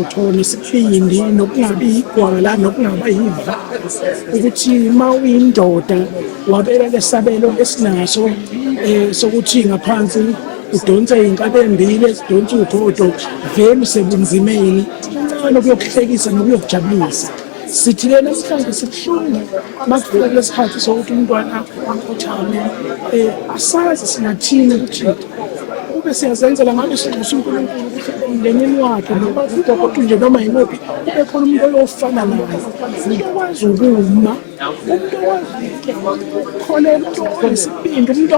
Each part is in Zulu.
Uthole isibindi nokungabi igwala nokungaba yiva ukuthi uma uyindoda wabeka lesabelo esinaso sokuthi ngaphansi udonse iy'nkabi embili ezidonsa ugodo vele usebunzimeni kuncane kuyokuhlekisa nokuyokujabulisa. Sithi lena namhlanje sibuhlungu makufika lesikhathi sokuthi umntwana akhothame asazi singathini ukuthi ube siyazenzela ngabe sinxusa uNkulunkulu ukuthi emndenini wakhe noma ugogo nje noma yimuphi kube khona umuntu oyofana naye umuntu okwazi ukuma umuntu okwazi ukukholela umuntu onesibindi umuntu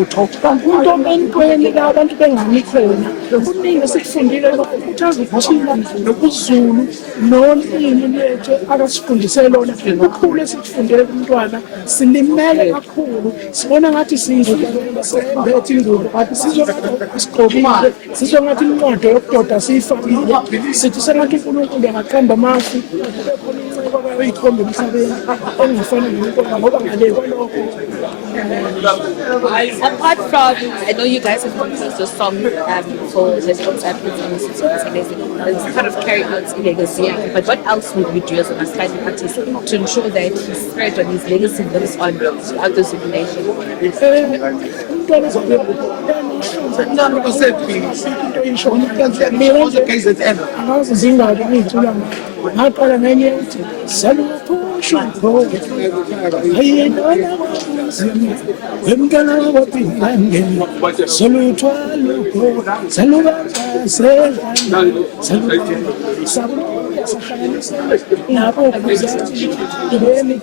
oqotho umuntu omentweni la abantu bengani khona kuningi esikufundile ukuthi ukuthina nokuzulu nolimi lwethu akasifundise lona kukhulu esikufundele kumntwana silimele kakhulu sibona ngathi sembethe ingubo sizwa isigqokile sizwa ngathi inqodo yokudoda siyifakile sithi sengathi uNkulunkulu angaqamba amafu kube khona inceba kayikhombe emhlabeni engafana noNkulunkulu ngoba ngale kwalokho. Apart from, I know you guys have composed a song for Lesbos Africans, it's kind of carrying out his legacy, but what else would we do as an aspiring artist to ensure that his thread on his legacy lives on throughout the simulation? Ngaqala ngenye ethi saluphusha ayinona wemntwana kwaPhindangene soluthwala salubambasela lapho kuzani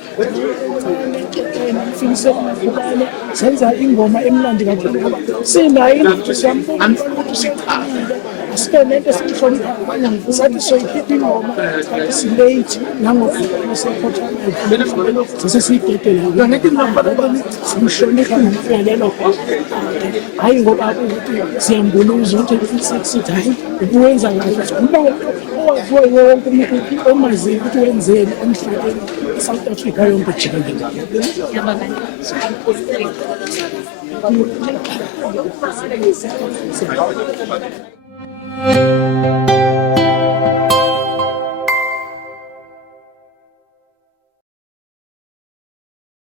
senza ingoma emnandi kakhulu sinayo ukuthi siyambona ukuthi siqhamile asikenento sihlonipha abanye sathi soyikhipha ingoma kanti silate nangokufika sekhothamela sesiyidedela ngithi namba simhlonipha ngomfelelo hayi ngoba ukuthi siyambuluza ukuthi sithi hayi ukwenza kahle ngoba owaziwe wonke umuntu omaziyo ukuthi wenzeni emhlabeni South Africa yonke jikelele.